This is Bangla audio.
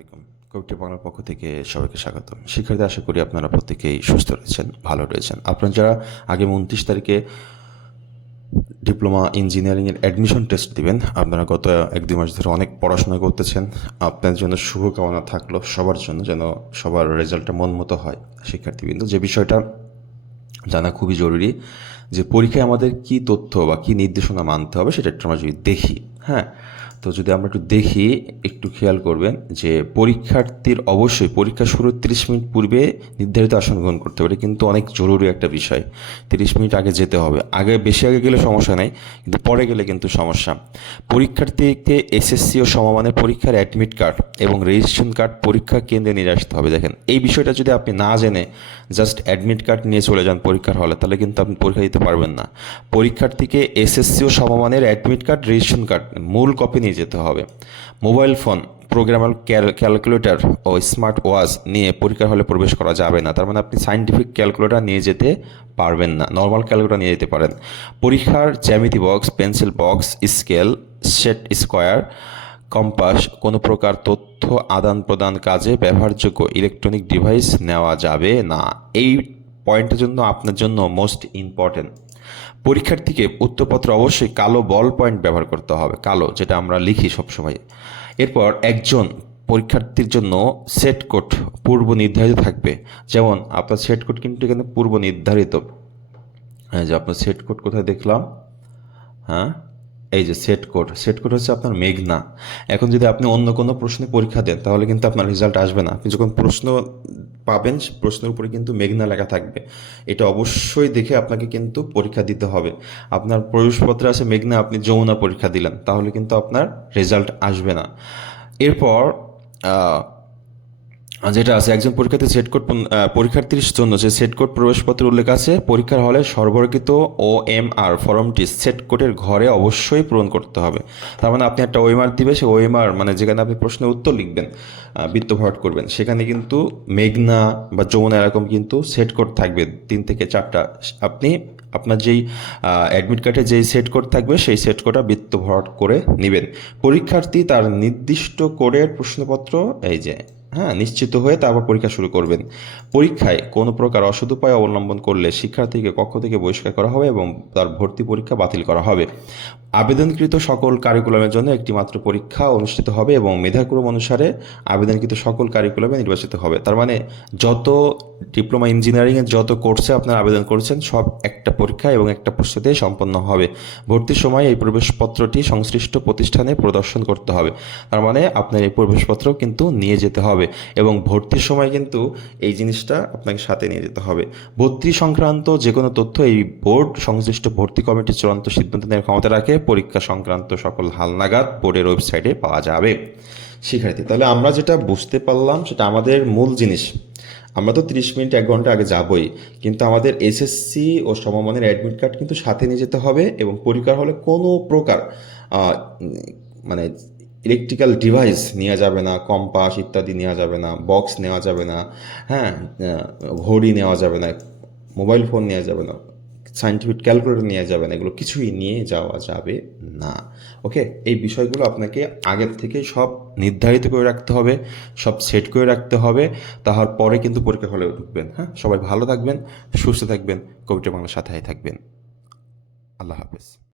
আলাইকুম। কবিটি বাংলার পক্ষ থেকে সবাইকে স্বাগত শিক্ষার্থী, আশা করি আপনারা প্রত্যেকেই সুস্থ রয়েছেন, ভালো রয়েছেন। আপনারা যারা আগামী উনত্রিশ তারিখে ডিপ্লোমা ইঞ্জিনিয়ারিংয়ের অ্যাডমিশন টেস্ট দিবেন, আপনারা গত এক দুই মাস ধরে অনেক পড়াশোনা করতেছেন। আপনার জন্য শুভকামনা থাকল, সবার জন্য যেন সবার রেজাল্টটা মন মতো হয় শিক্ষার্থীবৃন্দ। যে বিষয়টা জানা খুবই জরুরি, যে পরীক্ষায় আমাদের কি তথ্য বা কি নির্দেশনা মানতে হবে, সেটা একটু আমরা যদি দেখি হ্যাঁ? তো যদি আমরা একটু দেখি, একটু খেয়াল করবেন যে পরীক্ষার্থীর অবশ্যই পরীক্ষা শুরুর তিরিশ মিনিট পূর্বে নির্ধারিত আসন গ্রহণ করতে হবে। কিন্তু অনেক জরুরি একটা বিষয়। তিরিশ মিনিট আগে যেতে হবে। আগে, বেশি আগে গেলে সমস্যা নেই, কিন্তু পরে গেলে কিন্তু সমস্যা। পরীক্ষার্থীকে এসএসসি ও সমমানের পরীক্ষার অ্যাডমিট কার্ড এবং রেজিস্ট্রেশন কার্ড পরীক্ষা কেন্দ্রে নিয়ে আসতে হবে। দেখেন, এই বিষয়টা যদি আপনি না জেনে জাস্ট অ্যাডমিট কার্ড নিয়ে চলে যান পরীক্ষার হলে, তাহলে কিন্তু আপনি পরীক্ষা দিতে পারবেন না। পরীক্ষার্থীকে এসএসসি ও সমমানের অ্যাডমিট কার্ড, রেজিস্ট্রেশন কার্ড, মূল কপি নিয়ে যেতে হবে। মোবাইল ফোন প্রোগ্রামাল ক্যালকুলেটর ও স্মার্ট ওয়াচ নিয়ে পরীক্ষার হলে প্রবেশ করা যাবে না। তার মানে আপনি সাইন্টিফিক ক্যালকুলেটর নিয়ে যেতে পারবেন না। নর্মাল ক্যালকুলেটর নিয়ে যেতে পারেন। পরীক্ষার জ্যামিতি box, pencil box, scale, set square, compass, কোনো প্রকার তথ্য আদান প্রদান কাজে ব্যবহারযোগ্য ইলেকট্রনিক ডিভাইস নেওয়া যাবে না। এই পয়েন্টের জন্য, আপনার জন্য মোস্ট ইম্পর্টেন্ট। পরীক্ষার্থীকে উত্তরপত্র অবশ্যই কালো বল পয়েন্ট ব্যবহার করতে হবে, কালো, যেটা আমরা লিখি সবসময়। এরপর একজন পরীক্ষার্থীর জন্য সেট কোড পূর্ব নির্ধারিত থাকবে। যেমন আপনার সেট কোড কিন্তু এখানে পূর্ব নির্ধারিত। হ্যাঁ যে আপনার সেট কোড কোথায় দেখলাম? হ্যাঁ? এই যে সেট কোড সেট কোড হচ্ছে আপনার মেঘনা। এখন যদি আপনি অন্য কোনো প্রশ্নে পরীক্ষা দেন, তাহলে কিন্তু আপনার রেজাল্ট আসবে না। আপনি যখন প্রশ্ন পাবেন, প্রশ্নের উপরে কিন্তু মেঘনা লেখা থাকবে। এটা অবশ্যই দেখে আপনাকে কিন্তু পরীক্ষা দিতে হবে। আপনার প্রবেশপত্রে আছে মেঘনা, আপনি যমুনা পরীক্ষা দিলেন, তাহলে কিন্তু আপনার রেজাল্ট আসবে না। এরপর যেটা আছে, একজন পরীক্ষার্থী সেট কোড পরীক্ষার্থীর জন্য যে সেট কোড প্রবেশপত্রে উল্লেখ আছে, পরীক্ষার হলে সরবরাহিত ও এম আর ফর্মটি সেট কোডের ঘরে অবশ্যই পূরণ করতে হবে। তার মানে আপনি একটা ওএমআর দিবে, সেই ওএমআর মানে যেখানে আপনি প্রশ্নের উত্তর লিখবেন বৃত্ত ভরাট করবেন, সেখানে কিন্তু মেঘনা বা যমুনা এরকম কিন্তু সেট কোড থাকবে, তিন থেকে চারটা। আপনি আপনার যেই অ্যাডমিট কার্ডে যেই সেট কোড থাকবে, সেই সেট কোডটা বৃত্ত ভরাট করে নেবেন। পরীক্ষার্থী তার নির্দিষ্ট কোডের প্রশ্নপত্র, এই যে হ্যাঁ নিশ্চিত হয়ে তারপর পরীক্ষা শুরু করবেন। পরীক্ষায় কোনো প্রকার অসৎ উপায় অবলম্বন করলে শিক্ষার্থীকে কক্ষ থেকে বহিষ্কার করা হবে এবং তার ভর্তি পরীক্ষা বাতিল করা হবে। আবেদনকৃত সকল কারিকুলামের জন্য একটি মাত্র পরীক্ষা অনুষ্ঠিত হবে এবং মেধাক্রম অনুসারে আবেদনকৃত সকল কারিকুলামে নির্বাচিত হবে। তার মানে যত ডিপ্লোমা ইঞ্জিনিয়ারিংয়ের যত কোর্সে আপনারা আবেদন করেছেন, সব একটা পরীক্ষা এবং একটা প্রস্তুতি সম্পন্ন হবে। ভর্তির সময় এই প্রবেশপত্রটি সংশ্লিষ্ট প্রতিষ্ঠানে প্রদর্শন করতে হবে। তার মানে আপনার এই প্রবেশপত্র কিন্তু নিয়ে যেতে হবে। এবং ভর্তির সময় কিন্তু এই জিনিসটা আপনাকে সাথে নিয়ে যেতে হবে। ভর্তি সংক্রান্ত যে কোনো তথ্য এই বোর্ড সংশ্লিষ্ট ভর্তি কমিটির চূড়ান্ত সিদ্ধান্ত নেওয়ার ক্ষমতা রাখে। পরীক্ষা সংক্রান্ত সকল হালনাগাদ বোর্ডের ওয়েবসাইটে পাওয়া যাবে। শিক্ষার্থী, তাহলে আমরা যেটা বুঝতে পারলাম সেটা আমাদের মূল জিনিস। আমরা তো তিরিশ মিনিট, এক ঘণ্টা আগে যাবই। কিন্তু আমাদের এসএসসি ও সমমানের অ্যাডমিট কার্ড কিন্তু সাথে নিয়ে যেতে হবে এবং পরীক্ষার হলে কোনো প্রকার মানে ইলেকট্রিক্যাল ডিভাইস নেওয়া যাবে না কম্পাস ইত্যাদি নেওয়া যাবে না বক্স নেওয়া যাবে না হ্যাঁ ঘড়ি নেওয়া যাবে না মোবাইল ফোন নেওয়া যাবে না সাইন্টিফিক ক্যালকুলেটর নিয়ে যাবে না, এগুলো কিছুই নিয়ে যাওয়া যাবে না। ওকে এই বিষয়গুলো আপনাকে আগের থেকে সব নির্ধারিত করে রাখতে হবে, সব সেট করে রাখতে হবে তাহার পরে কিন্তু পরীক্ষা হলে ঢুকবেন হ্যাঁ? সবাই ভালো থাকবেন, সুস্থ থাকবেন, কবিতা বাংলার সাথে থাকবেন। আল্লাহ হাফেজ।